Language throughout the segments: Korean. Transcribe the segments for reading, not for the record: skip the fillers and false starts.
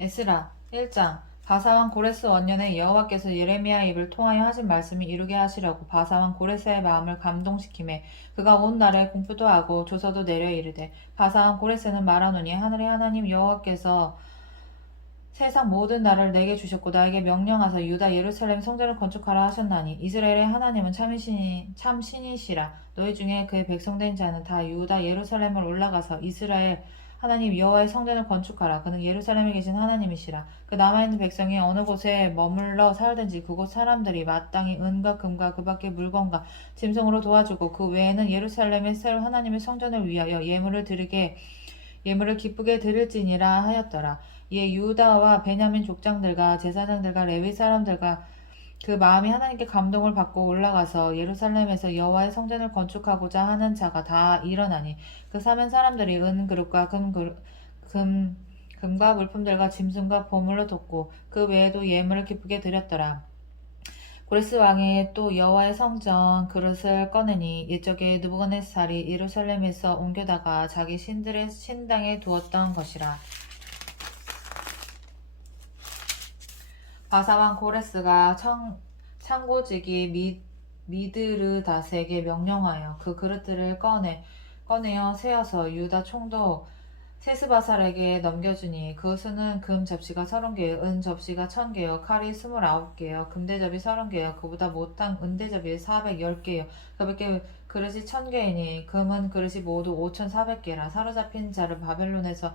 에스라 1장. 바사왕 고레스 원년에 여호와께서 예레미야 입을 통하여 하신 말씀이 이루게 하시려고 바사왕 고레스의 마음을 감동시키매 그가 온 날에 공표도 하고 조서도 내려 이르되 바사왕 고레스는 말하노니 하늘의 하나님 여호와께서 세상 모든 나라를 내게 주셨고 나에게 명령하사 유다 예루살렘 성전을 건축하라 하셨나니 이스라엘의 하나님은 참 신이시라. 너희 중에 그의 백성된 자는 다 유다 예루살렘을 올라가서 이스라엘 하나님 여호와의 성전을 건축하라. 그는 예루살렘에 계신 하나님이시라. 그 남아있는 백성이 어느 곳에 머물러 살든지 그곳 사람들이 마땅히 은과 금과 그 밖의 물건과 짐승으로 도와주고 그 외에는 예루살렘의 셀 하나님의 성전을 위하여 예물을 기쁘게 드릴지니라 하였더라. 이에 유다와 베냐민 족장들과 제사장들과 레위 사람들과 그 마음이 하나님께 감동을 받고 올라가서 예루살렘에서 여호와의 성전을 건축하고자 하는 자가 다 일어나니 그 사면 사람들이 은 그릇과 금과 물품들과 짐승과 보물로 돕고 그 외에도 예물을 기쁘게 드렸더라. 고레스 왕이 또 여호와의 성전 그릇을 꺼내니 옛적에 느부갓네살이 예루살렘에서 옮겨다가 자기 신들의 신당에 두었던 것이라. 바사왕 고레스가 창고지기 미드르닷에게 명령하여 그 그릇들을 꺼내어 세어서 유다 총독 세스바살에게 넘겨주니 그 수는 금 접시가 30개요 은 접시가 1000개요 칼이 29개요 금대접이 30개요 그보다 못한 은대접이 410개요 그 밖에 그릇이 1000개이니 금은 그릇이 모두 5400개라. 사로잡힌 자를 바벨론에서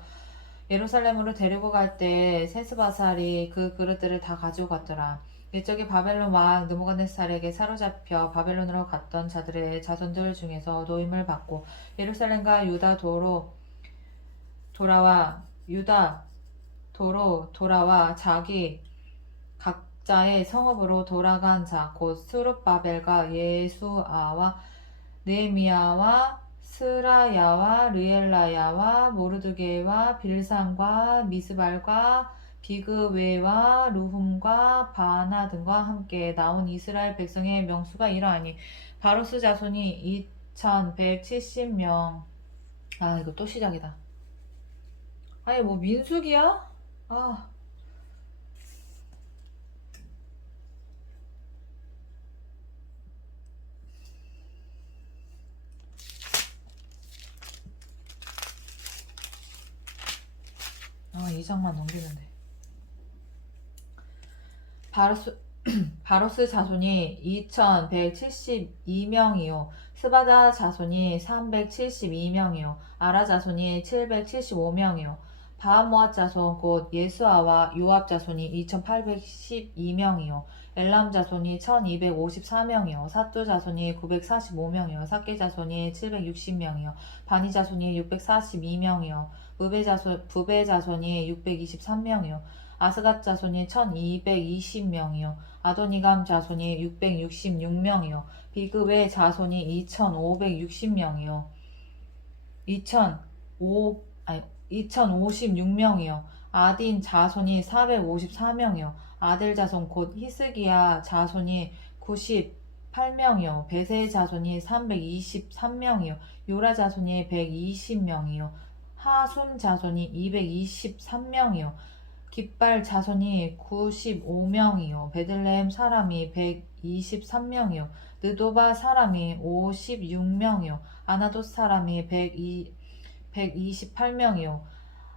예루살렘으로 데리고 갈 때 세스바살이 그 그릇들을 다 가지고 갔더라. 옛적에 바벨론 왕 느부갓네살에게 사로잡혀 바벨론으로 갔던 자들의 자손들 중에서 노임을 받고 예루살렘과 유다 도로 돌아와 자기 각자의 성읍으로 돌아간 자 곧 스룹바벨과 예수아와 느헤미야와 스라야와 르엘라야와 모르드게와 빌산과 미스발과 비그웨와 루훔과 바나 등과 함께 나온 이스라엘 백성의 명수가 이러하니 바로스 자손이 2170명. 아, 이거 또 시작이다. 아니 뭐 민수기야? 아, 이 장만 넘기면 돼. 바로스 자손이 2172명이요 스바다 자손이 372명이요 아라 자손이 775명이요 바하모앗 자손 곧 예수아와 요압 자손이 2812명이요 엘람 자손이 1254명이요 사뚜 자손이 945명이요 삭게 자손이 760명이요 바니 자손이 642명이요 부베 자손이 623명이요 아스갓 자손이 1220명이요 아도니감 자손이 666명이요 비그웨 자손이 2560명이요 2056명이요 아딘 자손이 454명이요 아델 자손 곧 히스기야 자손이 98명이요 베세 자손이 323명이요 요라 자손이 120명이요 하숨 자손이 223명이요 깃발 자손이 95명이요 베들레헴 사람이 123명이요 느도바 사람이 56명이요 아나돗 사람이 128명이요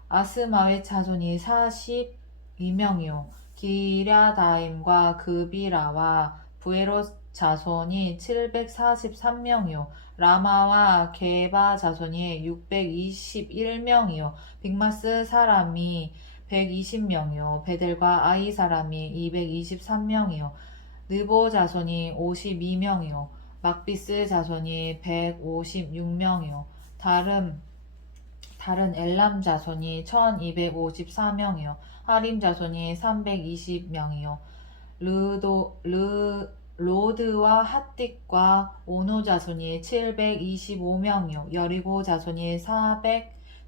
아스마웻 자손이 42명이요 기랴다임과 그비라와 부에롯 자손이 743명이요 라마와 게바 자손이 621명이요 빅마스 사람이 120명이요 베델과 아이 사람이 223명이요 느보 자손이 52명이요 막비스 자손이 156명이요 다른 엘람 자손이 1254명이요 하림 자손이 320명이요 로드와 핫딕과 오노 자손이 725명이요 여리고 자손이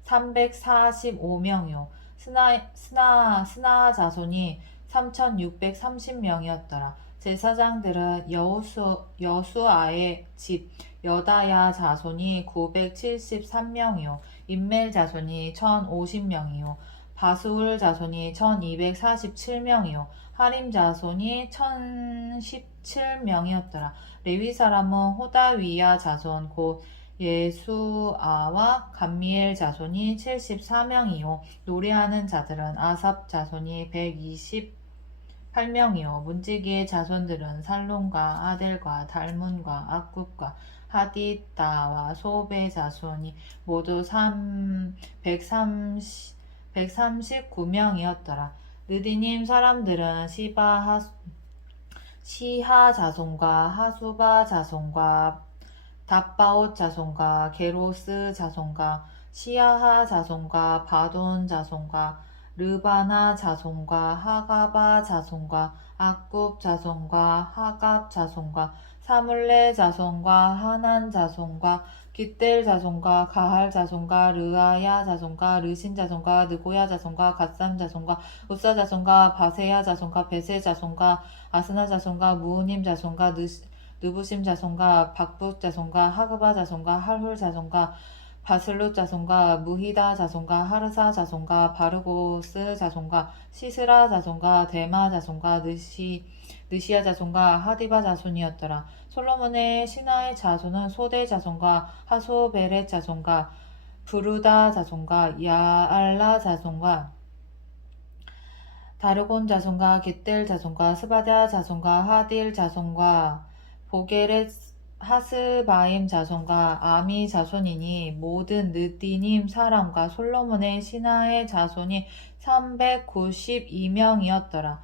345명이요 스나 자손이 3630명이었더라. 제사장들은 여수아의 집 여다야 자손이 973명이요 임멜 자손이 1050명이요 바수울 자손이 1247명이요 하림 자손이 1017명이었더라. 레위 사람은 호다위야 자손 곧 예수아와 감미엘 자손이 74명이요 노래하는 자들은 아삽 자손이 128명이요 문지기의 자손들은 살론과 아델과 달문과 악굽과 하디다와 소베 자손이 모두 139명이었더라. 느디님 사람들은 시하 자손과 하수바 자손과 답바옷 자손과 게로스 자손과 시야하 자손과 바돈 자손과 르바나 자손과 하가바 자손과 악굽 자손과 하갑 자손과 사물레 자손과 하난 자손과 깃델 자손과 가할 자손과 르아야 자손과 르신 자손과 느고야 자손과 갓삼 자손과 우사 자손과 바세야 자손과 베세 자손과 아스나 자손과 무우님 자손과 느부심 자손과 박부 자손과 하그바 자손과 할훌 자손과 바슬룻 자손과 무히다 자손과 하르사 자손과 바르고스 자손과 시스라 자손과 데마 자손과 느시야 자손과 하디바 자손이었더라. 솔로몬의 신하의 자손은 소대 자손과 하소베렛 자손과 부르다 자손과 야알라 자손과 다르곤 자손과 깃델 자손과 스바다 자손과 하딜 자손과 보게렛 하스바임 자손과 아미 자손이니 모든 느디님 사람과 솔로몬의 신하의 자손이 392명이었더라.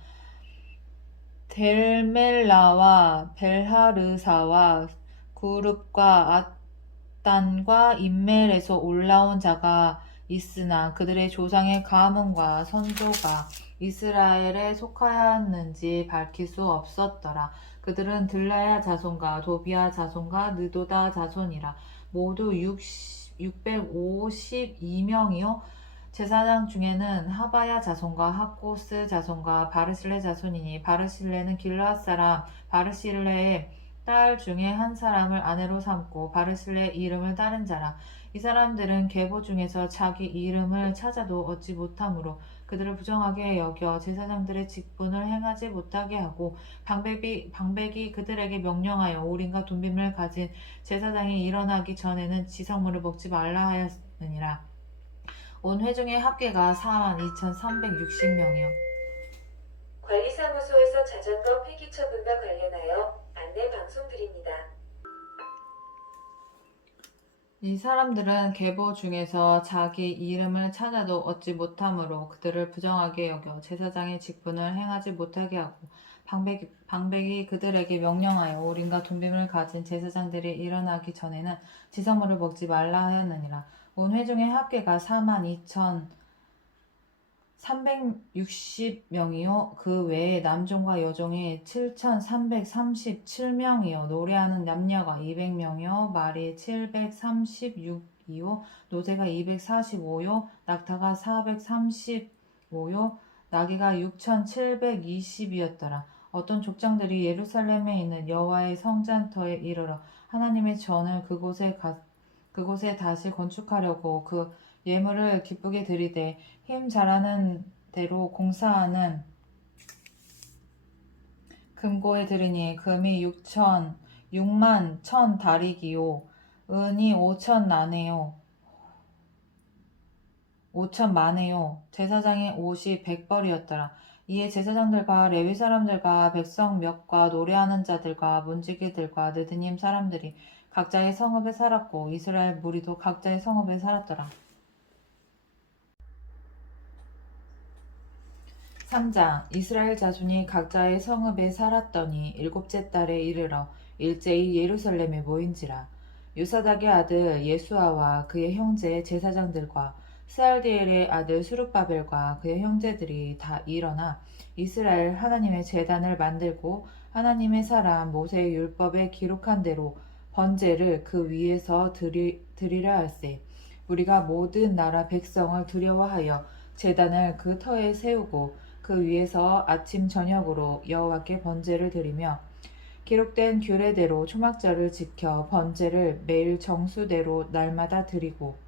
델멜라와 벨하르사와 구룹과 앗단과 인멜에서 올라온 자가 있으나 그들의 조상의 가문과 선조가 이스라엘에 속하였는지 밝힐 수 없었더라. 그들은 들라야 자손과 도비야 자손과 느도다 자손이라. 모두 652명이요 제사장 중에는 하바야 자손과 하코스 자손과 바르실레 자손이니 바르실레는 길르앗 사람 바르실레의 딸 중에 한 사람을 아내로 삼고 바르실레의 이름을 따른 자라. 이 사람들은 계보 중에서 자기 이름을 찾아도 얻지 못하므로 그들을 부정하게 여겨 제사장들의 직분을 행하지 못하게 하고 방백이 그들에게 명령하여 오림과 둠빔을 가진 제사장이 일어나기 전에는 지성물을 먹지 말라 하였느니라. 온 회중의 합계가 42,360명이요. 관리사무소에서 자전거 폐기 처분과 관련하여 안내 방송 드립니다. 이 사람들은 계보 중에서 자기 이름을 찾아도 얻지 못하므로 그들을 부정하게 여겨 제사장의 직분을 행하지 못하게 하고 방백이 그들에게 명령하여 오림과 둠빔을 가진 제사장들이 일어나기 전에는 지성물을 먹지 말라 하였느니라. 온 회중의 합계가 42,360명이요 그 외에 남종과 여종이 7,337명이요 노래하는 남녀가 200명이요 말이 736이요 노새가 245요 낙타가 435요 나귀가 6,720이었더라. 어떤 족장들이 예루살렘에 있는 여호와의 성전터에 이르러 하나님의 전을 그곳에 다시 건축하려고 그 예물을 기쁘게 드리되 힘 잘하는 대로 공사하는 금고에 드리니 금이 6만 1,000다리기요 은이 5,000만에요 제사장의 옷이 100벌이었더라. 이에 제사장들과 레위 사람들과 백성 몇과 노래하는 자들과 문지기들과 느드님 사람들이 각자의 성읍에 살았고 이스라엘 무리도 각자의 성읍에 살았더라. 3장 이스라엘 자손이 각자의 성읍에 살았더니 일곱째 달에 이르러 일제히 예루살렘에 모인지라. 요사닥의 아들 예수아와 그의 형제 제사장들과 스알디엘의 아들 수룹바벨과 그의 형제들이 다 일어나 이스라엘 하나님의 제단을 만들고 하나님의 사람 모세의 율법에 기록한 대로 번제를 그 위에서 드리려 할세. 우리가 모든 나라 백성을 두려워하여 제단을 그 터에 세우고 그 위에서 아침 저녁으로 여호와께 번제를 드리며 기록된 규례대로 초막절을 지켜 번제를 매일 정수대로 날마다 드리고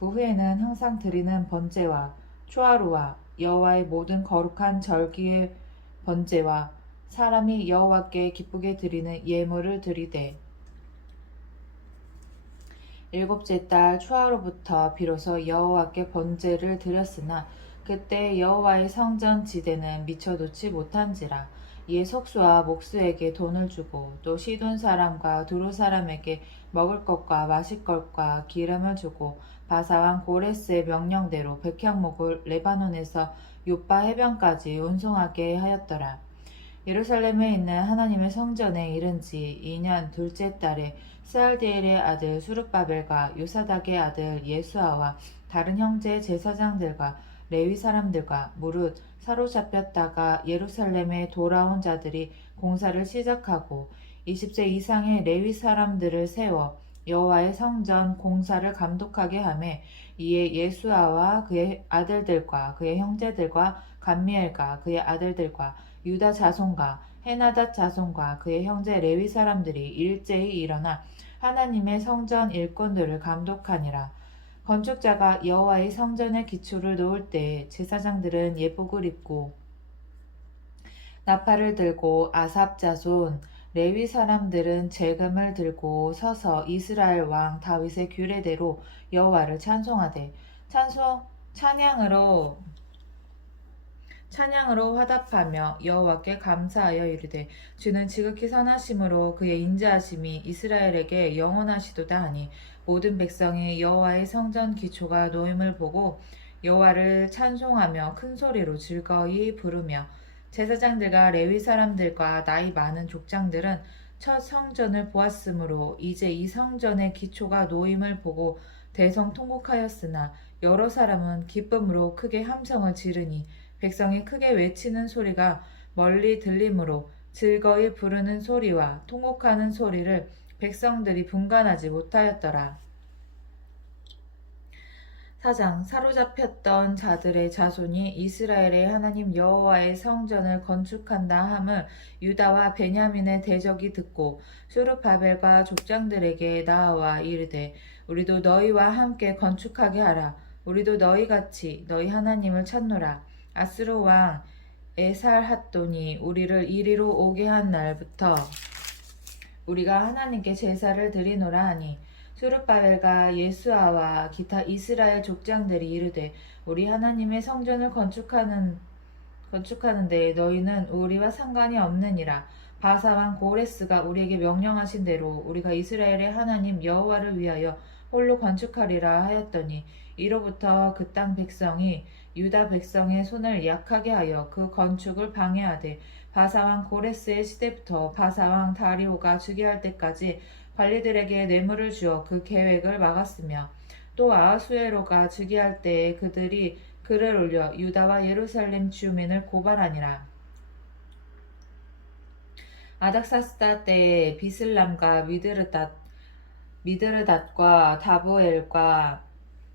그 후에는 항상 드리는 번제와 초하루와 여호와의 모든 거룩한 절기의 번제와 사람이 여호와께 기쁘게 드리는 예물을 드리되 일곱째 달 초하루부터 비로소 여호와께 번제를 드렸으나 그때 여호와의 성전 지대는 미처 놓지 못한지라. 이에 속수와 목수에게 돈을 주고 또 시돈 사람과 두루 사람에게 먹을 것과 마실 것과 기름을 주고 바사왕 고레스의 명령대로 백향목을 레바논에서 요빠 해변까지 운송하게 하였더라. 예루살렘에 있는 하나님의 성전에 이른 지 2년 둘째 달에 스알디엘의 아들 수룹바벨과 요사닥의 아들 예수아와 다른 형제 제사장들과 레위 사람들과 무릇 사로잡혔다가 예루살렘에 돌아온 자들이 공사를 시작하고 20세 이상의 레위 사람들을 세워 여호와의 성전 공사를 감독하게 하매 이에 예수아와 그의 아들들과 그의 형제들과 감미엘과 그의 아들들과 유다 자손과 헤나닷 자손과 그의 형제 레위 사람들이 일제히 일어나 하나님의 성전 일꾼들을 감독하니라. 건축자가 여호와의 성전의 기초를 놓을 때 제사장들은 예복을 입고 나팔을 들고 아삽 자손 레위 사람들은 재금을 들고 서서 이스라엘 왕 다윗의 규례대로 여호와를 찬송하되 찬양으로 화답하며 여호와께 감사하여 이르되 주는 지극히 선하심으로 그의 인자하심이 이스라엘에게 영원하시도다 하니 모든 백성이 여호와의 성전 기초가 놓임을 보고 여호와를 찬송하며 큰 소리로 즐거이 부르며 제사장들과 레위 사람들과 나이 많은 족장들은 첫 성전을 보았으므로 이제 이 성전의 기초가 놓임을 보고 대성통곡하였으나 여러 사람은 기쁨으로 크게 함성을 지르니 백성이 크게 외치는 소리가 멀리 들리므로 즐거이 부르는 소리와 통곡하는 소리를 백성들이 분간하지 못하였더라. 4장 사로잡혔던 자들의 자손이 이스라엘의 하나님 여호와의 성전을 건축한다 함을 유다와 베냐민의 대적이 듣고 수르바벨과 족장들에게 나아와 이르되 우리도 너희와 함께 건축하게 하라. 우리도 너희같이 너희 하나님을 찾노라. 아스루 왕 에살핫돈이 우리를 이리로 오게 한 날부터 우리가 하나님께 제사를 드리노라 하니 수르바벨과 예수아와 기타 이스라엘 족장들이 이르되 우리 하나님의 성전을 건축하는데 너희는 우리와 상관이 없느니라. 바사왕 고레스가 우리에게 명령하신 대로 우리가 이스라엘의 하나님 여호와를 위하여 홀로 건축하리라 하였더니 이로부터 그 땅 백성이 유다 백성의 손을 약하게 하여 그 건축을 방해하되 바사왕 고레스의 시대부터 바사왕 다리오가 즉위할 때까지 관리들에게 뇌물을 주어 그 계획을 막았으며 또 아하수에로가 즉위할 때에 그들이 글을 올려 유다와 예루살렘 주민을 고발하니라. 아닥사스다 때에 비슬람과 미드르닷과 다보엘과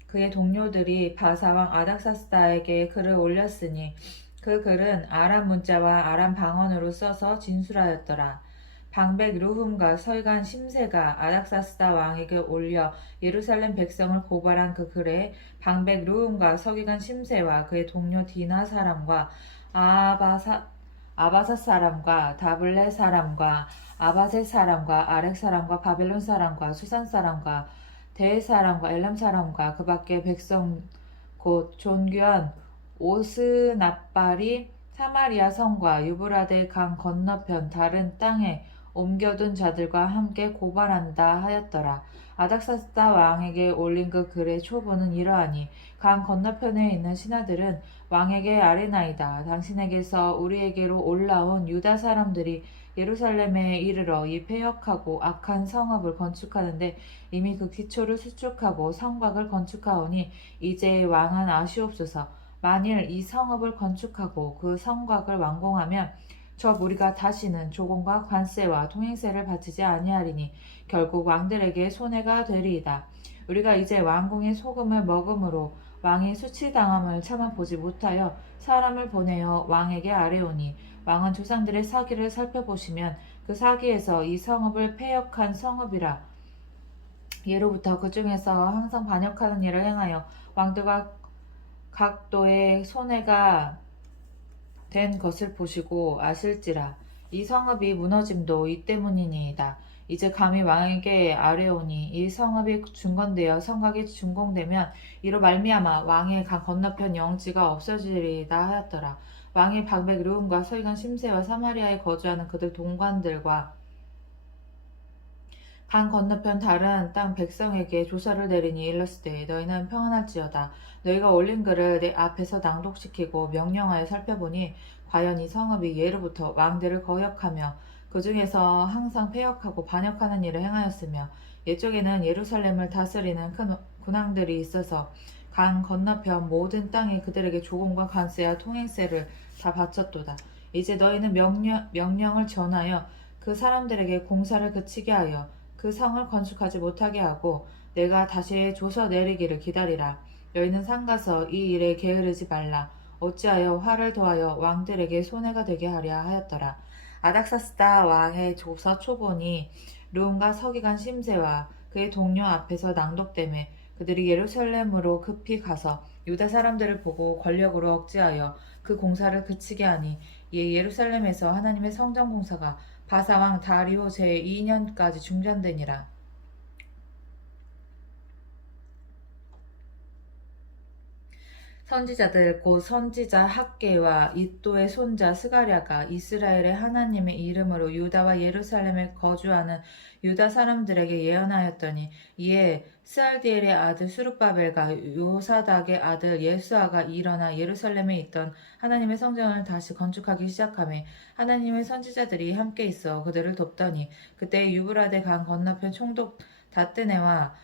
그의 동료들이 바사왕 아닥사스다에게 글을 올렸으니 그 글은 아람 문자와 아람 방언으로 써서 진술하였더라. 방백 루훔과 서기관 심세가 아닥사스다 왕에게 올려 예루살렘 백성을 고발한 그 글에 방백 루훔과 서기관 심세와 그의 동료 디나 사람과 아바사 사람과 다블레 사람과 아바셋 사람과 아렉 사람과 바벨론 사람과 수산 사람과 대 사람과 엘람 사람과 그 밖의 백성 곧 존귀한 오스납발이 사마리아 성과 유브라데 강 건너편 다른 땅에 옮겨둔 자들과 함께 고발한다 하였더라. 아닥사스다 왕에게 올린 그 글의 초본은 이러하니 강 건너편에 있는 신하들은 왕에게 아뢰나이다. 당신에게서 우리에게로 올라온 유다 사람들이 예루살렘에 이르러 이 패역하고 악한 성읍을 건축하는데 이미 그 기초를 수축하고 성곽을 건축하오니 이제 왕은 아시옵소서. 만일 이 성읍을 건축하고 그 성곽을 완공하면 저 무리가 다시는 조공과 관세와 통행세를 바치지 아니하리니 결국 왕들에게 손해가 되리이다. 우리가 이제 왕궁의 소금을 먹음으로 왕이 수치당함을 차마 보지 못하여 사람을 보내어 왕에게 아뢰오니 왕은 조상들의 사기를 살펴보시면 그 사기에서 이 성읍을 패역한 성읍이라. 예로부터 그 중에서 항상 반역하는 일을 행하여 왕들과 각도의 손해가 된 것을 보시고 아실지라. 이 성읍이 무너짐도 이 때문이니이다. 이제 감히 왕에게 아뢰오니 이 성읍이 중건되어 성곽이 준공되면 이로 말미암아 왕의 강 건너편 영지가 없어지리이다 하였더라. 왕이 방백 르움과 서기관 심세와 사마리아에 거주하는 그들 동관들과 강 건너편 다른 땅 백성에게 조사를 내리니 일렀으되 너희는 평안할지어다. 너희가 올린 글을 내 앞에서 낭독시키고 명령하여 살펴보니 과연 이 성읍이 예로부터 왕들을 거역하며 그 중에서 항상 패역하고 반역하는 일을 행하였으며 옛적에는 예루살렘을 다스리는 큰 군왕들이 있어서 강 건너편 모든 땅에 그들에게 조공과 관세와 통행세를 다 바쳤도다. 이제 너희는 명령을 전하여 그 사람들에게 공사를 그치게 하여 그 성을 건축하지 못하게 하고 내가 다시 조서 내리기를 기다리라. 너희는 상가서 이 일에 게으르지 말라. 어찌하여 화를 더하여 왕들에게 손해가 되게 하랴 하였더라. 아닥사스다 왕의 조서 초본이 룸과 서기관 심세와 그의 동료 앞에서 낭독되매 그들이 예루살렘으로 급히 가서 유다 사람들을 보고 권력으로 억제하여 그 공사를 그치게 하니 이에 예루살렘에서 하나님의 성전 공사가 바사왕 다리오 제2년까지 중단되니라. 선지자들 곧 선지자 학계와 잇도의 손자 스가랴가 이스라엘의 하나님의 이름으로 유다와 예루살렘에 거주하는 유다 사람들에게 예언하였더니 이에 스알디엘의 아들 수룹바벨과 요사닥의 아들 예수아가 일어나 예루살렘에 있던 하나님의 성전을 다시 건축하기 시작하며 하나님의 선지자들이 함께 있어 그들을 돕더니 그때 유브라데 강 건너편 총독 다뜨네와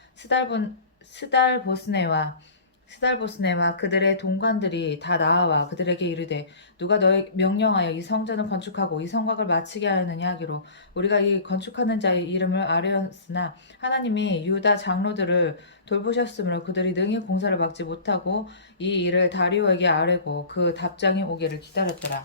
스달보스네와 그들의 동관들이 다 나아와 그들에게 이르되 누가 너희 명령하여 이 성전을 건축하고 이 성곽을 마치게 하였느냐 하기로 우리가 이 건축하는 자의 이름을 아뢰었으나 하나님이 유다 장로들을 돌보셨으므로 그들이 능히 공사를 막지 못하고 이 일을 다리오에게 아뢰고 그 답장이 오기를 기다렸더라.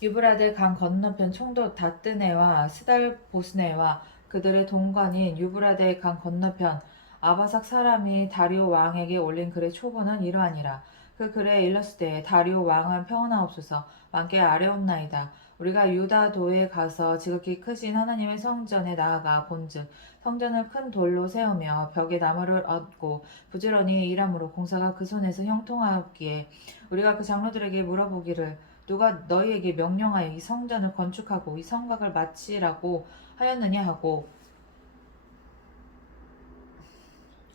유브라데 강 건너편 총독 다뜨네와 스달보스네와 그들의 동관인 유브라데 강 건너편 아바삭 사람이 다리오 왕에게 올린 글의 초본은 이러하니라. 그 글에 일렀으되 다리오 왕은 평안하옵소서. 왕께 아뢰옵나이다. 우리가 유다도에 가서 지극히 크신 하나님의 성전에 나아가 본즉 성전을 큰 돌로 세우며 벽에 나무를 얹고 부지런히 일함으로 공사가 그 손에서 형통하였기에 우리가 그 장로들에게 물어보기를 누가 너희에게 명령하여 이 성전을 건축하고 이 성곽을 마치라고 하였느냐 하고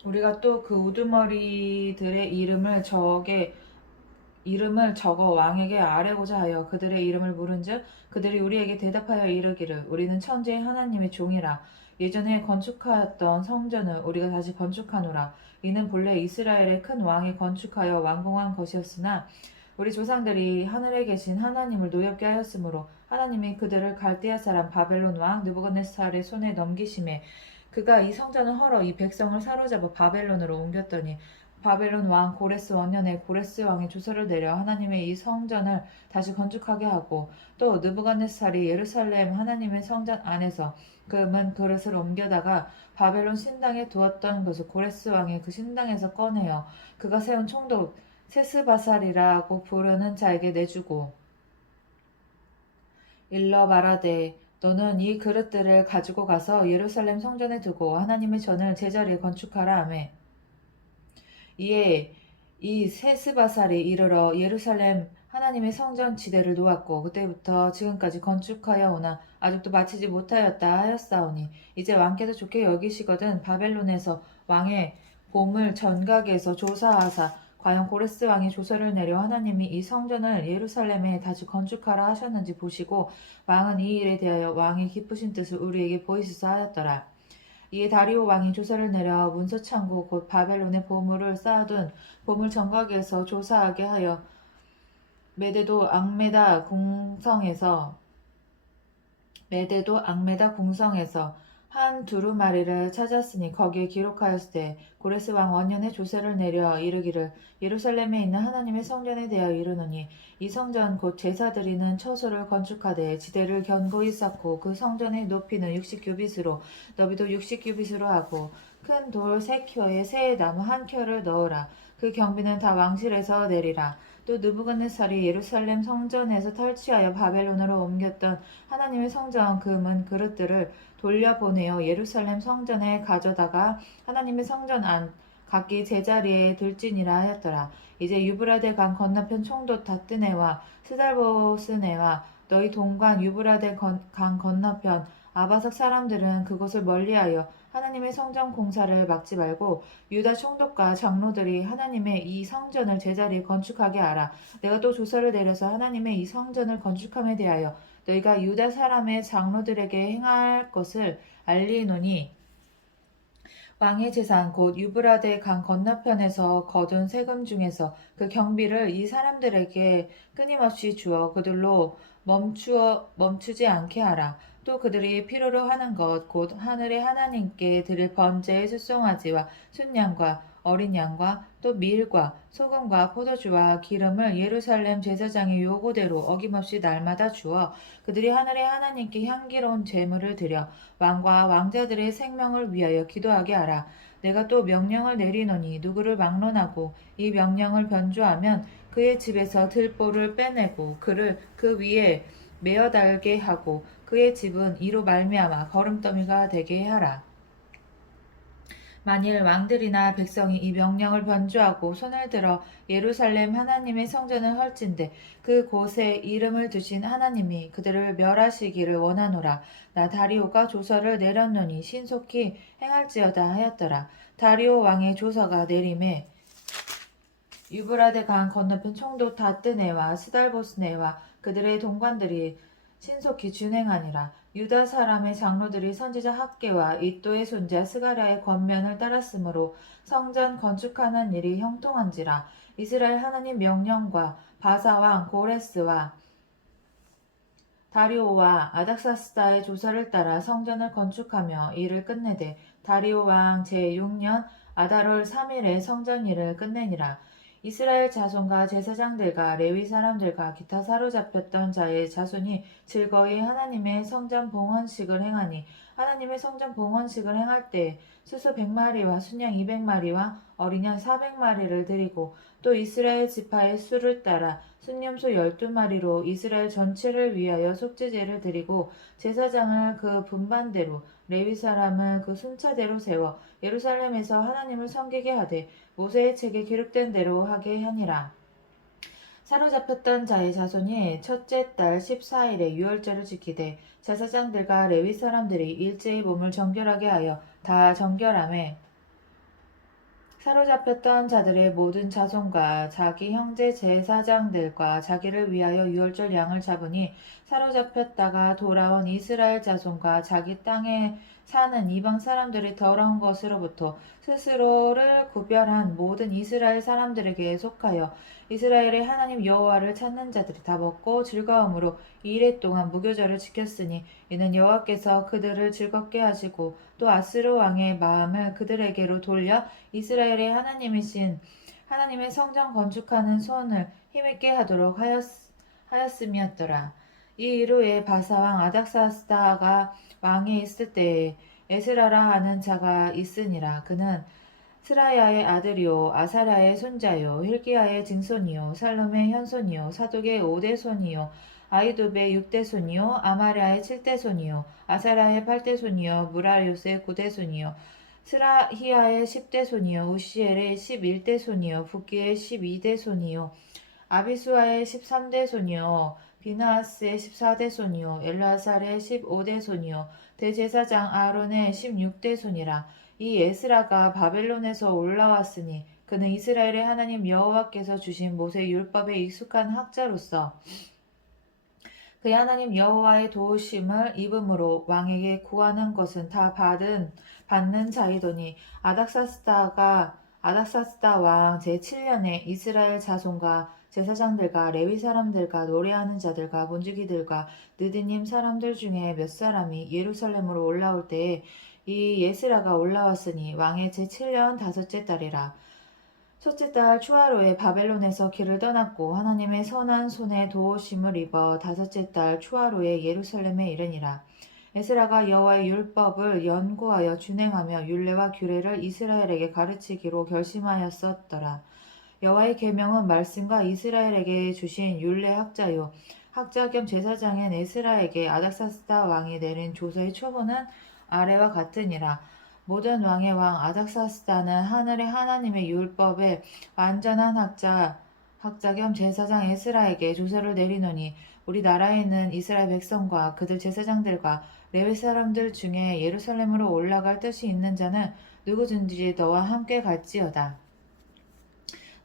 우리가 또 그 우두머리들의 이름을 적어 왕에게 아뢰고자 하여 그들의 이름을 물은즉 그들이 우리에게 대답하여 이르기를 우리는 천지의 하나님의 종이라. 예전에 건축하였던 성전을 우리가 다시 건축하노라. 이는 본래 이스라엘의 큰 왕이 건축하여 완공한 것이었으나 우리 조상들이 하늘에 계신 하나님을 노엽게 하였으므로 하나님이 그들을 갈대아 사람 바벨론 왕 느부갓네살의 손에 넘기심에 그가 이 성전을 헐어 이 백성을 사로잡아 바벨론으로 옮겼더니 바벨론 왕 고레스 원년에 고레스 왕이 조서를 내려 하나님의 이 성전을 다시 건축하게 하고 또 느부갓네살이 예루살렘 하나님의 성전 안에서 금은 그릇을 옮겨다가 바벨론 신당에 두었던 것을 고레스 왕이 그 신당에서 꺼내어 그가 세운 총독 세스바살이라고 부르는 자에게 내주고 일러 말하되 너는 이 그릇들을 가지고 가서 예루살렘 성전에 두고 하나님의 전을 제자리에 건축하라 하매 이에 이 세스바살이 이르러 예루살렘 하나님의 성전 지대를 놓았고 그때부터 지금까지 건축하여 오나 아직도 마치지 못하였다 하였사오니 이제 왕께서 좋게 여기시거든 바벨론에서 왕의 보물 전각에서 조사하사 과연 고레스 왕이 조서를 내려 하나님이 이 성전을 예루살렘에 다시 건축하라 하셨는지 보시고 왕은 이 일에 대하여 왕의 기쁘신 뜻을 우리에게 보이시사 하였더라. 이에 다리오 왕이 조서를 내려 문서창고 곧 바벨론의 보물을 쌓아둔 보물 전각에서 조사하게 하여 메데도 앙메다 궁성에서 한 두루마리를 찾았으니 거기에 기록하였으되 고레스 왕 원년에 조서를 내려 이르기를 예루살렘에 있는 하나님의 성전에 대하여 이르노니 이 성전 곧 제사 드리는 처소를 건축하되 지대를 견고히 쌓고 그 성전의 높이는 60규빗으로 너비도 60규빗으로 하고 큰 돌 3켜에 새 나무 1켜를 넣으라. 그 경비는 다 왕실에서 내리라. 또 느부갓네살이 예루살렘 성전에서 탈취하여 바벨론으로 옮겼던 하나님의 성전 금은 그릇들을 돌려보내어 예루살렘 성전에 가져다가 하나님의 성전 안 각기 제자리에 둘지니라 하였더라. 이제 유브라데 강 건너편 총독 다뜨네와 스달보스네와 너희 동관 유브라데 강 건너편 아바삭 사람들은 그것을 멀리하여 하나님의 성전 공사를 막지 말고 유다 총독과 장로들이 하나님의 이 성전을 제자리에 건축하게 하라. 내가 또 조서를 내려서 하나님의 이 성전을 건축함에 대하여 너희가 유다 사람의 장로들에게 행할 것을 알리노니 왕의 재산 곧 유브라데 강 건너편에서 거둔 세금 중에서 그 경비를 이 사람들에게 끊임없이 주어 그들로 멈추지 않게 하라. 또 그들이 필요로 하는 것 곧 하늘의 하나님께 드릴 번제의 숫송아지와 순양과 어린 양과 또 밀과 소금과 포도주와 기름을 예루살렘 제사장의 요구대로 어김없이 날마다 주어 그들이 하늘의 하나님께 향기로운 제물을 드려 왕과 왕자들의 생명을 위하여 기도하게 하라. 내가 또 명령을 내리노니 누구를 막론하고 이 명령을 변조하면 그의 집에서 들보를 빼내고 그를 그 위에 메어 달게 하고 그의 집은 이로 말미암아 거름더미가 되게 하라. 만일 왕들이나 백성이 이 명령을 변조하고 손을 들어 예루살렘 하나님의 성전을 헐진대 그 곳에 이름을 두신 하나님이 그들을 멸하시기를 원하노라. 나 다리오가 조서를 내렸노니 신속히 행할지어다 하였더라. 다리오 왕의 조서가 내림에 유브라데 강 건너편 총독 다뜨네와 스달보스네와 그들의 동관들이 신속히 준행하니라. 유다 사람의 장로들이 선지자 학계와 이또의 손자 스가랴의 권면을 따랐으므로 성전 건축하는 일이 형통한지라. 이스라엘 하나님 명령과 바사왕 고레스와 다리오와 아닥사스다의 조서를 따라 성전을 건축하며 일을 끝내되 다리오 왕 제6년 아달월 3일에 성전 일을 끝내니라. 이스라엘 자손과 제사장들과 레위 사람들과 기타 사로잡혔던 자의 자손이 즐거이 하나님의 성전 봉헌식을 행하니 하나님의 성전 봉헌식을 행할 때 수소 100마리와 순양 200마리와 어린 양 400마리를 드리고 또 이스라엘 지파의 수를 따라 순념소 12마리로 이스라엘 전체를 위하여 속죄제를 드리고 제사장을 그 분반대로 레위 사람을 그 순차대로 세워 예루살렘에서 하나님을 섬기게 하되 모세의 책에 기록된 대로 하게 하니라. 사로잡혔던 자의 자손이 첫째 달 14일에 유월절을 지키되 제사장들과 레위 사람들이 일제히 몸을 정결하게 하여 다 정결함에 사로잡혔던 자들의 모든 자손과 자기 형제 제사장들과 자기를 위하여 유월절 양을 잡으니 사로잡혔다가 돌아온 이스라엘 자손과 자기 땅에 사는 이방 사람들이 더러운 것으로부터 스스로를 구별한 모든 이스라엘 사람들에게 속하여 이스라엘의 하나님 여호와를 찾는 자들이 다 먹고 즐거움으로 2일 동안 무교절을 지켰으니 이는 여호와께서 그들을 즐겁게 하시고 또 아스루 왕의 마음을 그들에게로 돌려 이스라엘의 하나님이신 하나님의 성전 건축하는 손을 힘있게 하도록 하였음이었더라. 이 이후에 바사왕 아닥사스다가 왕에 있을 때에 에스라라 하는 자가 있으니라. 그는 스라야의 아들이요 아사랴의 손자요 힐기야의 증손이요 살룸의 현손이요 사독의 5대손이요 아이돔의 6대손이요 아마랴의 7대손이요 아사랴의 8대손이요 무라리옷의 9대손이요 스라히야의 10대손이요 우시엘의 11대손이요 붓기의 12대손이요 아비수아의 13대손이요 비나하스의 14대손이요 엘라살의 15대손이요 대제사장 아론의 16대손이라. 이 에스라가 바벨론에서 올라왔으니 그는 이스라엘의 하나님 여호와께서 주신 모세 율법에 익숙한 학자로서 그의 하나님 여호와의 도우심을 입음으로 왕에게 구하는 것은 다 받는 자이더니 아닥사스다 왕 제7년에 이스라엘 자손과 제사장들과 레위 사람들과 노래하는 자들과 문지기들과 느디님 사람들 중에 몇 사람이 예루살렘으로 올라올 때에 이 예스라가 올라왔으니 왕의 제7년 다섯째 달이라. 첫째 달 추하로에 바벨론에서 길을 떠났고 하나님의 선한 손에 도우심을 입어 다섯째 달 추하로에 예루살렘에 이르니라. 에스라가 여호와의 율법을 연구하여 준행하며 율례와 규례를 이스라엘에게 가르치기로 결심하였었더라. 여호와의 계명은 말씀과 이스라엘에게 주신 율례 학자요 학자 겸 제사장인 에스라에게 아닥사스다 왕이 내린 조서의 초본은 아래와 같으니라. 모든 왕의 왕 아닥사스다는 하늘의 하나님의 율법에 완전한 학자 겸 제사장 에스라에게 조서를 내리노니 우리 나라에 있는 이스라엘 백성과 그들 제사장들과 레위 사람들 중에 예루살렘으로 올라갈 뜻이 있는 자는 누구든지 너와 함께 갈지어다.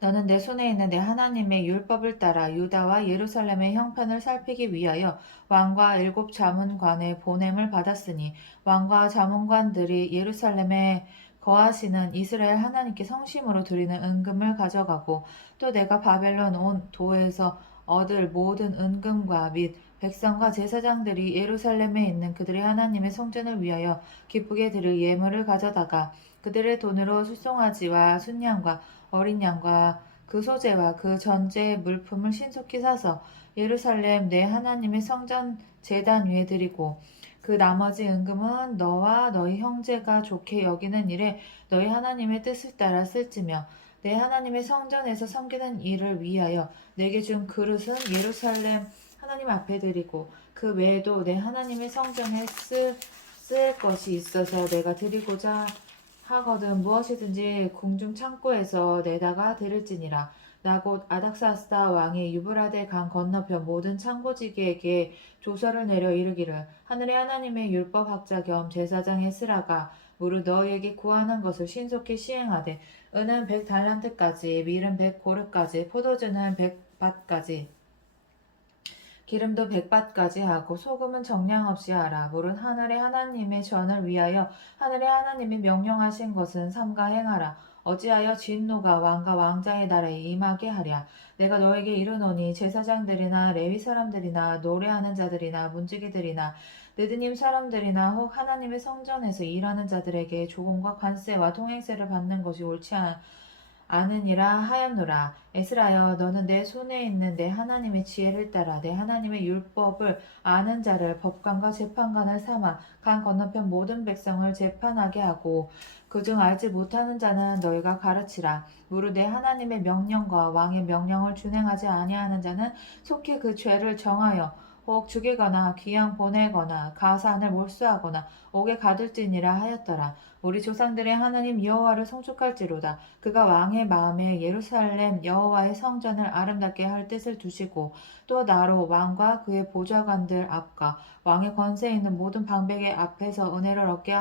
너는 내 손에 있는 내 하나님의 율법을 따라 유다와 예루살렘의 형편을 살피기 위하여 왕과 7 자문관의 보냄을 받았으니 왕과 자문관들이 예루살렘에 거하시는 이스라엘 하나님께 성심으로 드리는 은금을 가져가고 또 내가 바벨론 온 도에서 얻을 모든 은금과 및 백성과 제사장들이 예루살렘에 있는 그들의 하나님의 성전을 위하여 기쁘게 드릴 예물을 가져다가 그들의 돈으로 수송아지와 순양과 어린 양과 그 소재와 그 전제의 물품을 신속히 사서 예루살렘 내 하나님의 성전 제단 위에 드리고 그 나머지 은금은 너와 너희 형제가 좋게 여기는 일에 너희 하나님의 뜻을 따라 쓸지며 내 하나님의 성전에서 섬기는 일을 위하여 내게 준 그릇은 예루살렘 하나님 앞에 드리고 그 외에도 내 하나님의 성전에 쓸 것이 있어서 내가 드리고자 하거든 무엇이든지 궁중 창고에서 내다가 드릴지니라. 나 곧 아닥사스다 왕이 유브라데 강 건너편 모든 창고지기에게 조서를 내려 이르기를 하늘의 하나님의 율법학자 겸 제사장 에스라가 무릇 너희에게 구하는 것을 신속히 시행하되 은은 100달란트까지 밀은 100고르까지 포도주는 100밭까지 기름도 100밭까지 하고 소금은 정량 없이 하라. 물은 하늘의 하나님의 전을 위하여 하늘의 하나님이 명령하신 것은 삼가 행하라. 어찌하여 진노가 왕과 왕자의 날에 임하게 하랴. 내가 너에게 이르노니 제사장들이나 레위 사람들이나 노래하는 자들이나 문지기들이나 느드님 사람들이나 혹 하나님의 성전에서 일하는 자들에게 조공과 관세와 통행세를 받는 것이 옳지 아느니라 하였노라. 에스라여 너는 내 손에 있는 내 하나님의 지혜를 따라 내 하나님의 율법을 아는 자를 법관과 재판관을 삼아 강 건너편 모든 백성을 재판하게 하고 그중 알지 못하는 자는 너희가 가르치라. 무릇 내 하나님의 명령과 왕의 명령을 준행하지 아니하는 자는 속히 그 죄를 정하여 혹 죽이거나 귀양 보내거나 가산을 몰수하거나 옥에 가둘지니라 하였더라. 우리 조상들의 하나님 여호와를 송축할지로다. 그가 왕의 마음에 예루살렘 여호와의 성전을 아름답게 할 뜻을 두시고 또 나로 왕과 그의 보좌관들 앞과 왕의 권세에 있는 모든 방백의 앞에서 은혜를 얻게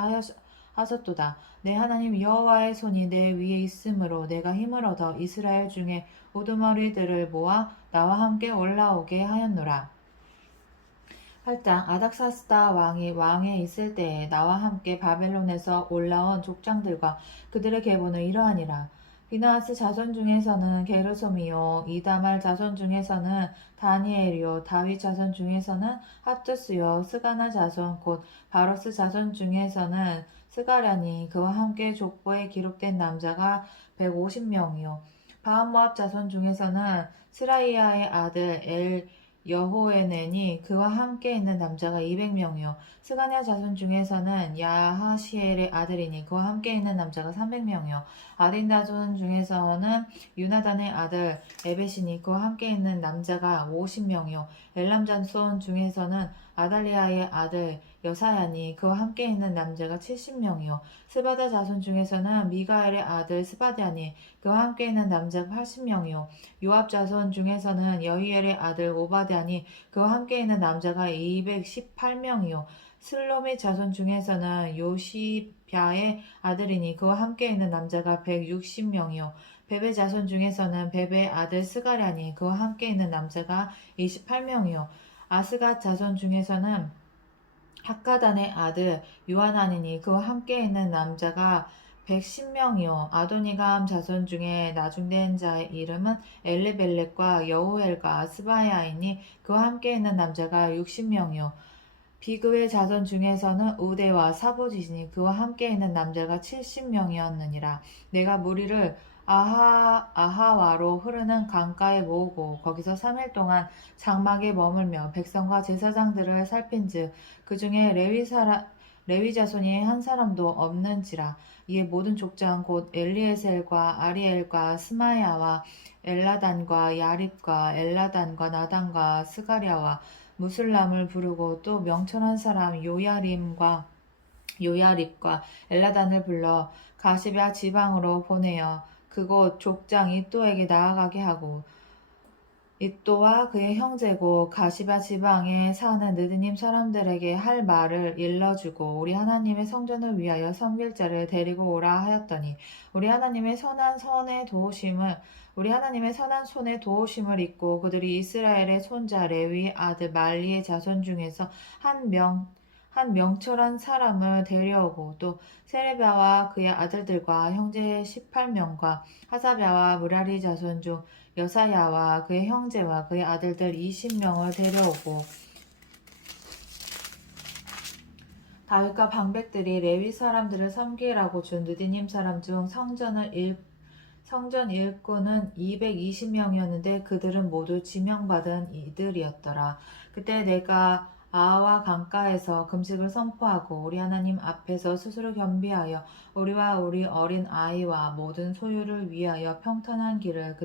하셨도다. 내 하나님 여호와의 손이 내 위에 있으므로 내가 힘을 얻어 이스라엘 중에 우두머리들을 모아 나와 함께 올라오게 하였노라. 8장 아닥사스다 왕이 왕에 있을 때에 나와 함께 바벨론에서 올라온 족장들과 그들의 계보는 이러하니라. 비나하스 자손 중에서는 게르솜이요 이다말 자손 중에서는 다니엘이요 다윗 자손 중에서는 하투스요 스가나 자손 곧 바로스 자손 중에서는 스가랴니 그와 함께 족보에 기록된 남자가 150명이요 바한모압 자손 중에서는 스라이아의 아들 엘 여호에넨이 그와 함께 있는 남자가 200명이요 스가냐 자손 중에서는 야하시엘의 아들이니 그와 함께 있는 남자가 300명이요 아딘 자손 중에서는 유나단의 아들 에벳이니 그와 함께 있는 남자가 50명이요 엘람 자손 중에서는 아달리아의 아들 여사야니 그와 함께 있는 남자가 70명이요 스바다 자손 중에서는 미가엘의 아들 스바랴니 그와 함께 있는 남자가 80명이요 요압 자손 중에서는 여히엘의 아들 오바댜니 그와 함께 있는 남자가 218명이요 슬로밋 자손 중에서는 요시랴의 아들이니 그와 함께 있는 남자가 160명이요 베베 자손 중에서는 베베의 아들 스가랴니 그와 함께 있는 남자가 28명이요 아스갓 자손 중에서는 학가단의 아들 요하나니니 그와 함께 있는 남자가 110명이요 아도니감 자손 중에 나중된 자의 이름은 엘리벨렉과 여호엘과 스바야이니 그와 함께 있는 남자가 60명이요 비그의 자손 중에서는 우대와 사보지니 그와 함께 있는 남자가 70명이었느니라. 내가 무리를 아하와로 흐르는 강가에 모으고 거기서 3일 동안 장막에 머물며 백성과 제사장들을 살핀즉 그 중에 레위 자손이 한 사람도 없는지라. 이에 모든 족장 곧 엘리에셀과 아리엘과 스마야와 엘라단과 야립과 엘라단과 나단과 스가랴와 무술람을 부르고 또 명철한 사람 요야립과 엘라단을 불러 가시베아 지방으로 보내어 그곳 족장 이또에게 나아가게 하고, 이또와 그의 형제고 가시바 지방에 사는 느드님 사람들에게 할 말을 일러주고 우리 하나님의 성전을 위하여 섬길 자를 데리고 오라 하였더니, 우리 하나님의 선한 손에 도우심을 입고 그들이 이스라엘의 손자 레위 아들 말리의 자손 중에서 한 명철한 사람을 데려오고, 또 세레비아와 그의 아들들과 형제 18명과 하사랴와 무라리 자손 중 여사야와 그의 형제와 그의 아들들 20명을 데려오고, 다윗과 방백들이 레위 사람들을 섬기라고 준 느디님 사람 중 성전 일꾼은 220명이었는데 그들은 모두 지명받은 이들이었더라. 그때 내가 아와 강가에서 금식을 선포하고 우리 하나님 앞에서 스스로 겸비하여 우리와 우리 어린 아이와 모든 소유를 위하여 평탄한 길을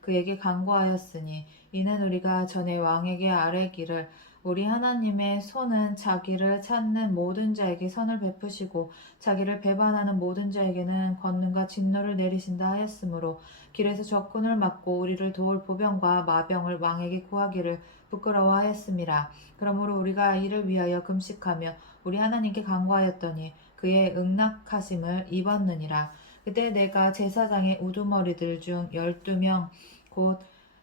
그에게 간구하였으니, 이는 우리가 전에 왕에게 아뢰기를 우리 하나님의 손은 자기를 찾는 모든 자에게 선을 베푸시고 자기를 배반하는 모든 자에게는 권능과 진노를 내리신다 하였으므로 길에서 적군을 막고 우리를 도울 보병과 마병을 왕에게 구하기를 부끄러워하였음이라. 그러므로 우리가 이를 위하여 금식하며 우리 하나님께 간구하였더니 그의 응낙하심을 입었느니라. 그때 내가 제사장의 우두머리들 중 12명 곧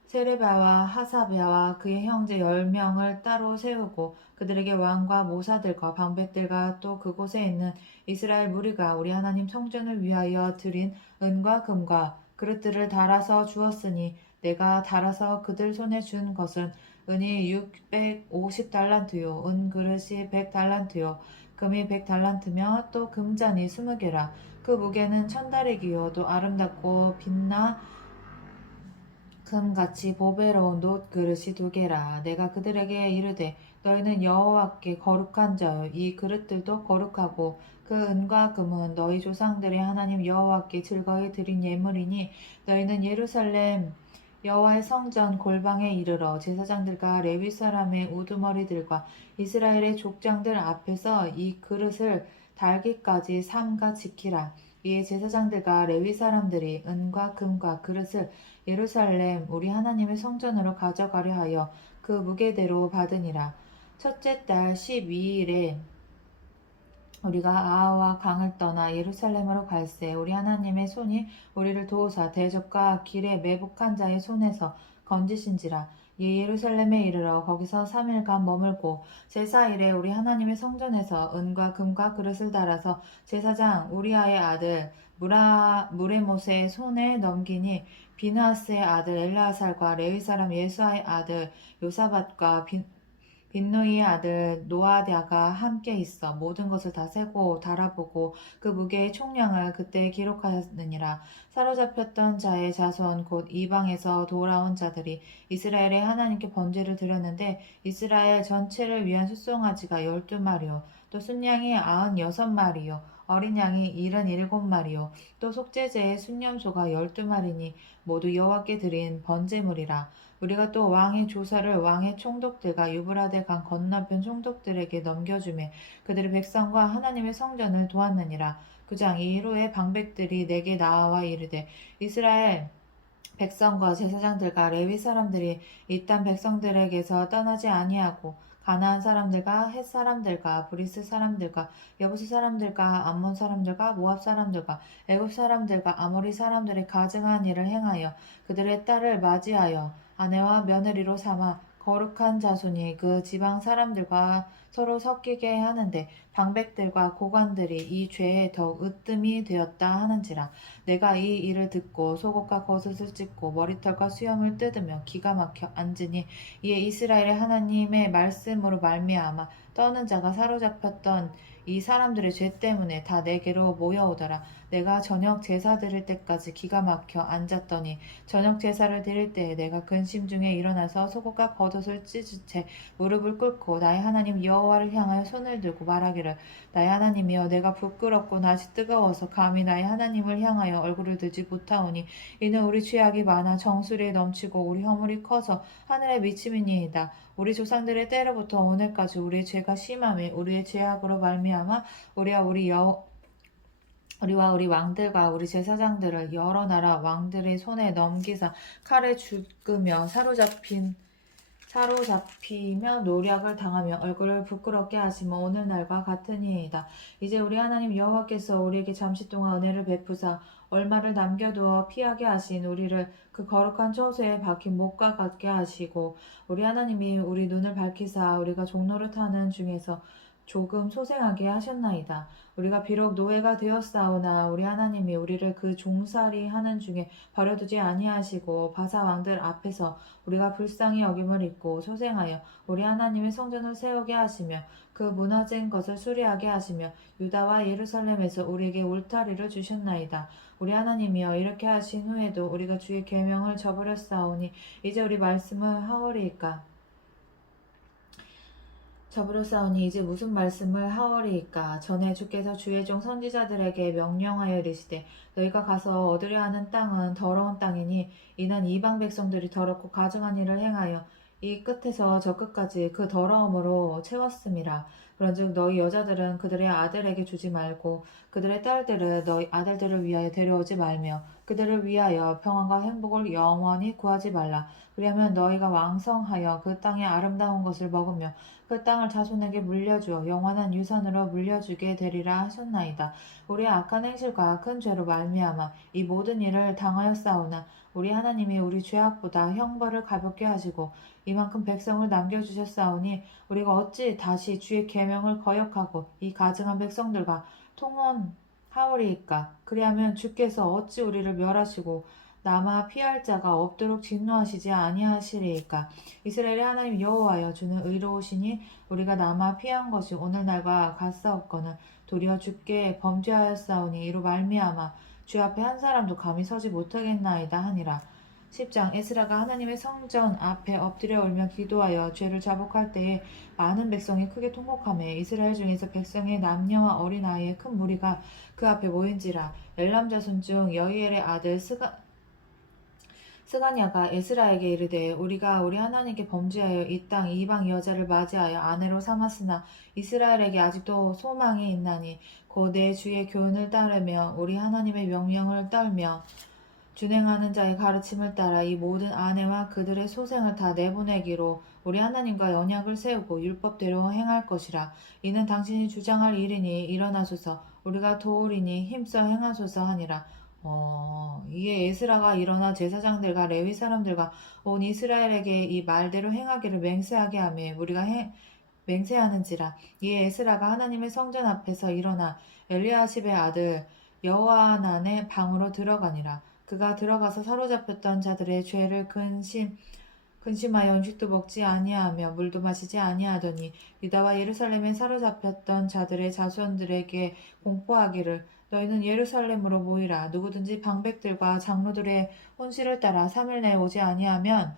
세레바와 하사랴와 그의 형제 10명을 따로 세우고 그들에게 왕과 모사들과 방백들과 또 그곳에 있는 이스라엘 무리가 우리 하나님 성전을 위하여 드린 은과 금과 그릇들을 달아서 주었으니, 내가 달아서 그들 손에 준 것은 은이 650달란트요 은그릇이 100달란트요 금이 100달란트며 또 금잔이 20개라. 그 무게는 1000다릭이요 또 아름답고 빛나 금같이 보배로운 놋 그릇이 2개라. 내가 그들에게 이르되 너희는 여호와께 거룩한 자요 이 그릇들도 거룩하고 그 은과 금은 너희 조상들의 하나님 여호와께 즐거이 드린 예물이니, 너희는 예루살렘 여호와의 성전 골방에 이르러 제사장들과 레위 사람의 우두머리들과 이스라엘의 족장들 앞에서 이 그릇을 달기까지 삼가 지키라. 이에 제사장들과 레위 사람들이 은과 금과 그릇을 예루살렘 우리 하나님의 성전으로 가져가려 하여 그 무게대로 받으니라. 첫째 달 12일에 우리가 아하와 강을 떠나 예루살렘으로 갈새 우리 하나님의 손이 우리를 도우사 대적과 길에 매복한 자의 손에서 건지신지라. 이 예루살렘에 이르러 거기서 3일간 머물고 제4일에 우리 하나님의 성전에서 은과 금과 그릇을 달아서 제사장 우리아의 아들 무레못의 손에 넘기니, 비느하스의 아들 엘르아살과 레위 사람 예수아의 아들 요사밧과 빈누이의 아들 노아랴가 함께 있어 모든 것을 다 세고 달아보고 그 무게의 총량을 그때 기록하였느니라. 사로잡혔던 자의 자손 곧 이방에서 돌아온 자들이 이스라엘의 하나님께 번제를 드렸는데, 이스라엘 전체를 위한 숫송아지가 12마리요 또 순양이 96마리요 어린 양이 77마리요 또 속죄제의 순념소가 12마리니 모두 여호와께 드린 번제물이라. 우리가 또 왕의 조사를 왕의 총독들과 유브라데 강 건너편 총독들에게 넘겨주매 그들의 백성과 하나님의 성전을 도왔느니라. 9장. 이후에 방백들이 내게 나와 이르되 이스라엘 백성과 제사장들과 레위 사람들이 이 땅 백성들에게서 떠나지 아니하고 가나안 사람들과 헷 사람들과 브리스 사람들과 여부스 사람들과 암몬 사람들과 모압 사람들과 애굽 사람들과 아모리 사람들의 가증한 일을 행하여 그들의 딸을 맞이하여 아내와 며느리로 삼아 거룩한 자손이 그 지방 사람들과 서로 섞이게 하는데 방백들과 고관들이 이 죄에 더욱 으뜸이 되었다 하는지라. 내가 이 일을 듣고 속옷과 겉옷을 찢고 머리털과 수염을 뜯으며 기가 막혀 앉으니, 이에 이스라엘의 하나님의 말씀으로 말미암아 떠는 자가 사로잡혔던 이 사람들의 죄 때문에 다 내게로 모여오더라. 내가 저녁 제사 드릴 때까지 기가 막혀 앉았더니 저녁 제사를 드릴 때에 내가 근심 중에 일어나서 속옷과 겉옷을 찢은 채 무릎을 꿇고 나의 하나님 여호와를 향하여 손을 들고 말하기를 나의 하나님이여 내가 부끄럽고 낯이 뜨거워서 감히 나의 하나님을 향하여 얼굴을 들지 못하오니 이는 우리 죄악이 많아 정수리에 넘치고 우리 허물이 커서 하늘에 미침이니이다. 우리 조상들의 때로부터 오늘까지 우리의 죄가 심함에 우리의 죄악으로 말미암아 우리와 우리 왕들과 우리 제사장들을 여러 나라 왕들의 손에 넘기사 칼에 죽으며 사로잡히며 노략을 당하며 얼굴을 부끄럽게 하시며 오늘날과 같으니이다. 이제 우리 하나님 여호와께서 우리에게 잠시 동안 은혜를 베푸사 얼마를 남겨두어 피하게 하신 우리를 그 거룩한 처소에 박힌 목과 같게 하시고 우리 하나님이 우리 눈을 밝히사 우리가 종로를 타는 중에서 조금 소생하게 하셨나이다. 우리가 비록 노예가 되었사오나 우리 하나님이 우리를 그 종살이 하는 중에 버려두지 아니하시고 바사 왕들 앞에서 우리가 불쌍히 여김을 입고 소생하여 우리 하나님의 성전을 세우게 하시며 그 무너진 것을 수리하게 하시며 유다와 예루살렘에서 우리에게 울타리를 주셨나이다. 우리 하나님이여 이렇게 하신 후에도 우리가 주의 계명을 저버렸사오니 이제 우리 말씀을 하오리이까? 저버렸사오니 이제 무슨 말씀을 하오리이까? 전에 주께서 주의 종 선지자들에게 명령하여 이르시되 너희가 가서 얻으려 하는 땅은 더러운 땅이니 이는 이방 백성들이 더럽고 가증한 일을 행하여 이 끝에서 저 끝까지 그 더러움으로 채웠음이라. 그런즉 너희 여자들은 그들의 아들에게 주지 말고 그들의 딸들을 너희 아들들을 위하여 데려오지 말며 그들을 위하여 평안과 행복을 영원히 구하지 말라. 그리하면 너희가 왕성하여 그 땅의 아름다운 것을 먹으며 그 땅을 자손에게 물려주어 영원한 유산으로 물려주게 되리라 하셨나이다. 우리의 악한 행실과 큰 죄로 말미암아 이 모든 일을 당하였사오나 우리 하나님이 우리 죄악보다 형벌을 가볍게 하시고 이만큼 백성을 남겨주셨사오니 우리가 어찌 다시 주의 계명을 거역하고 이 가증한 백성들과 통혼하오리이까? 그리하면 주께서 어찌 우리를 멸하시고 남아 피할 자가 없도록 진노하시지 아니하시리이까? 이스라엘의 하나님 여호와여 주는 의로우시니 우리가 남아 피한 것이 오늘날과 같사옵거늘 도리어 주께 범죄하였사오니 이로 말미암아 주 앞에 한 사람도 감히 서지 못하겠나이다 하니라. 10장 에스라가 하나님의 성전 앞에 엎드려 울며 기도하여 죄를 자복할 때에 많은 백성이 크게 통곡하며 이스라엘 중에서 백성의 남녀와 어린아이의 큰 무리가 그 앞에 모인지라. 엘람 자손 중 여이엘의 아들 스가냐가 에스라에게 이르되 우리가 우리 하나님께 범죄하여 이 땅 이방 여자를 맞이하여 아내로 삼았으나 이스라엘에게 아직도 소망이 있나니 곧 내 주의 교훈을 따르며 우리 하나님의 명령을 떨며 준행하는 자의 가르침을 따라 이 모든 아내와 그들의 소생을 다 내보내기로 우리 하나님과 언약을 세우고 율법대로 행할 것이라. 이는 당신이 주장할 일이니 일어나소서 우리가 도우리니 힘써 행하소서 하니라. 이에 에스라가 일어나 제사장들과 레위 사람들과 온 이스라엘에게 이 말대로 행하기를 맹세하게 하며 우리가 맹세하는지라. 이에 에스라가 하나님의 성전 앞에서 일어나 엘리야십의 아들 여호하난의 방으로 들어가니라. 그가 들어가서 사로잡혔던 자들의 죄를 근심하여 음식도 먹지 아니하며 물도 마시지 아니하더니 유다와 예루살렘에 사로잡혔던 자들의 자손들에게 공포하기를 너희는 예루살렘으로 모이라. 누구든지 방백들과 장로들의 혼시를 따라 3일 내에 오지 아니하면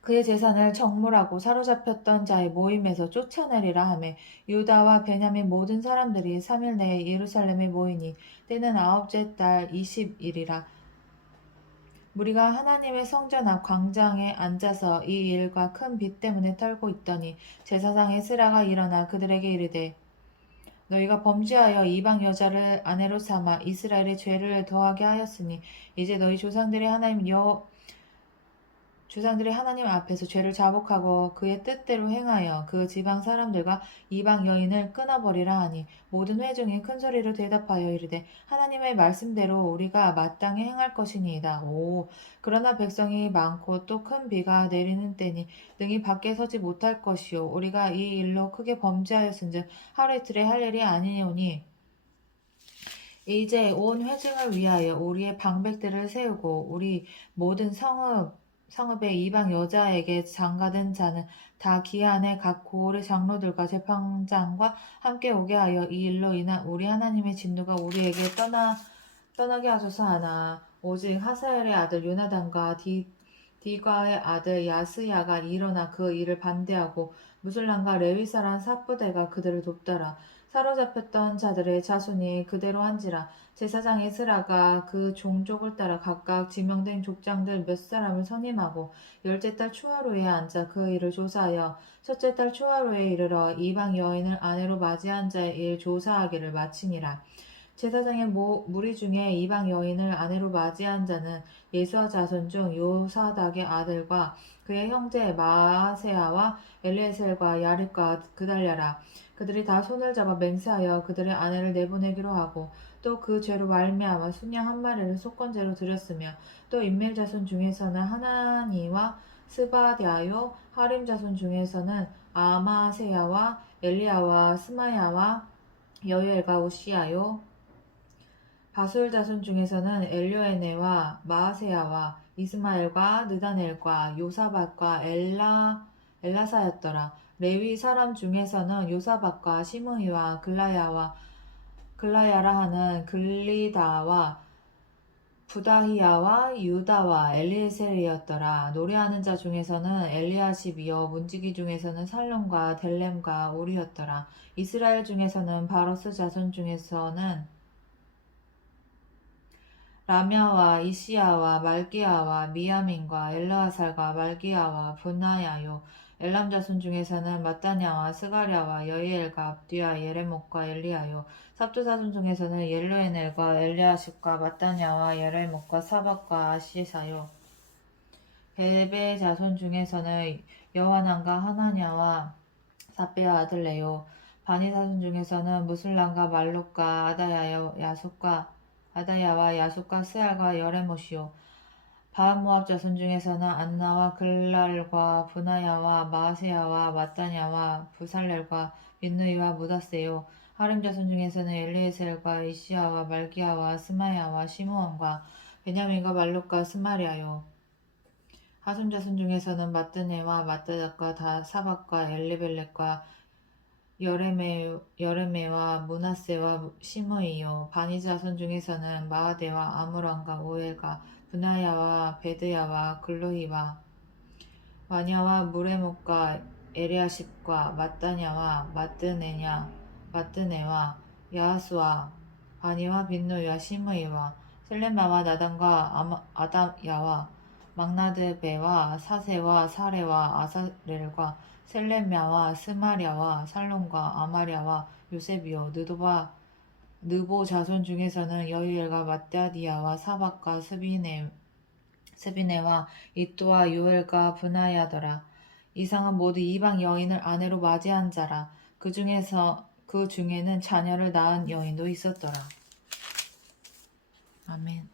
그의 재산을 정물하고 사로잡혔던 자의 모임에서 쫓아내리라 하며 유다와 베냐민 모든 사람들이 3일 내에 예루살렘에 모이니 때는 9째 달 20일이라. 무리가 하나님의 성전 앞 광장에 앉아서 이 일과 큰 빛 때문에 떨고 있더니 제사장 에스라가 일어나 그들에게 이르되 너희가 범죄하여 이방 여자를 아내로 삼아 이스라엘의 죄를 더하게 하였으니 이제 너희 조상들의 하나님 앞에서 죄를 자복하고 그의 뜻대로 행하여 그 지방 사람들과 이방 여인을 끊어버리라 하니 모든 회중이 큰 소리로 대답하여 이르되 하나님의 말씀대로 우리가 마땅히 행할 것이니이다. 그러나 백성이 많고 또 큰 비가 내리는 때니 능히 밖에 서지 못할 것이요 우리가 이 일로 크게 범죄하였은즉 하루 이틀에 할 일이 아니오니 이제 온 회중을 위하여 우리의 방백들을 세우고 우리 모든 성읍의 이방 여자에게 장가든 자는 다 기한에 각 고을의 장로들과 재판장과 함께 오게 하여 이 일로 인한 우리 하나님의 진노가 우리에게 떠나게 하소서 하나 오직 하사엘의 아들 요나단과 디과의 아들 야스야가 일어나 그 일을 반대하고 무술람과 레위 사람 삽부대가 그들을 돕더라. 사로잡혔던 자들의 자손이 그대로 한지라. 제사장 에스라가 그 종족을 따라 각각 지명된 족장들 몇 사람을 선임하고 열째 달 추화로에 앉아 그 일을 조사하여 첫째 달 추화로에 이르러 이방 여인을 아내로 맞이한 자의 일 조사하기를 마치니라. 제사장의 무리 중에 이방 여인을 아내로 맞이한 자는 예수와 자손 중 요사닥의 아들과 그의 형제 마아세야와 엘리에셀과 야립과 그달랴라. 그들이 다 손을 잡아 맹세하여 그들의 아내를 내보내기로 하고 또 그 죄로 말미암아 순양 한 마리를 속건제로 드렸으며 또 인멜 자손 중에서는 하나니와 스바랴요 하림 자손 중에서는 아마세야와 엘리야와 스마야와 여유엘과 우시야요 바술 자손 중에서는 엘료에네와 마아세야와 이스마엘과 느다넬과 요사밧과 엘라사였더라. 레위 사람 중에서는 요사밧과 시므이와 글라야라 하는 글리다와 부다히야와 유다와 엘리에셀이었더라. 노래하는 자 중에서는 엘리야십이요 문지기 중에서는 살룸과 델렘과 우리였더라. 이스라엘 중에서는 바로스 자손 중에서는 라мя와 이시야와 말기야와 미야민과 엘르아살과 말기야와 분하야요 엘람 자손 중에서는 마따냐와 스가랴와 여이엘과 압디야 예레목과 엘리야요 삽두 자손 중에서는 옐로에넬과 엘리아십과 마따냐와 예레목과 사박과 아시사요 베베 자손 중에서는 여호하난과 하나냐와 사베야 아들 레요 바니 자손 중에서는 무술람과 말록과 아다야와 야속과 스알과 여레못이요 바한모압 자손 중에서는 안나와 글랄과 분하야와 마아세야와 마따냐와 부살렐과 빈누이와 무다세요 하림 자손 중에서는 엘리에셀과 이시야와 말기야와 스마야와 시므온과 베냐민과 말록과 스마리아요 하숨 자손 중에서는 마뜨네와 마따닥과 사박과 엘리벨렉과 여레메와 문하세와 시므이요 바니 자손 중에서는 마하데와 아므람과 오엘과 분하야와 베드야와 글로히와 와냐와 무레목과 에리아십과 마따냐와 마뜨네와 야하수와 바니와 빈노이와 시므이와 셀레마와 나단과 아다야와 막나드베와 사세와 사레와 아사렐과 셀레мя와 스마랴와 살롬과 아마랴와 요셉이요 느보 자손 중에서는 여이엘과 마따디야와 사박과 스비네와 이또와 요엘과 브나야더라. 이상은 모두 이방 여인을 아내로 맞이한 자라. 그 중에는 자녀를 낳은 여인도 있었더라. 아멘.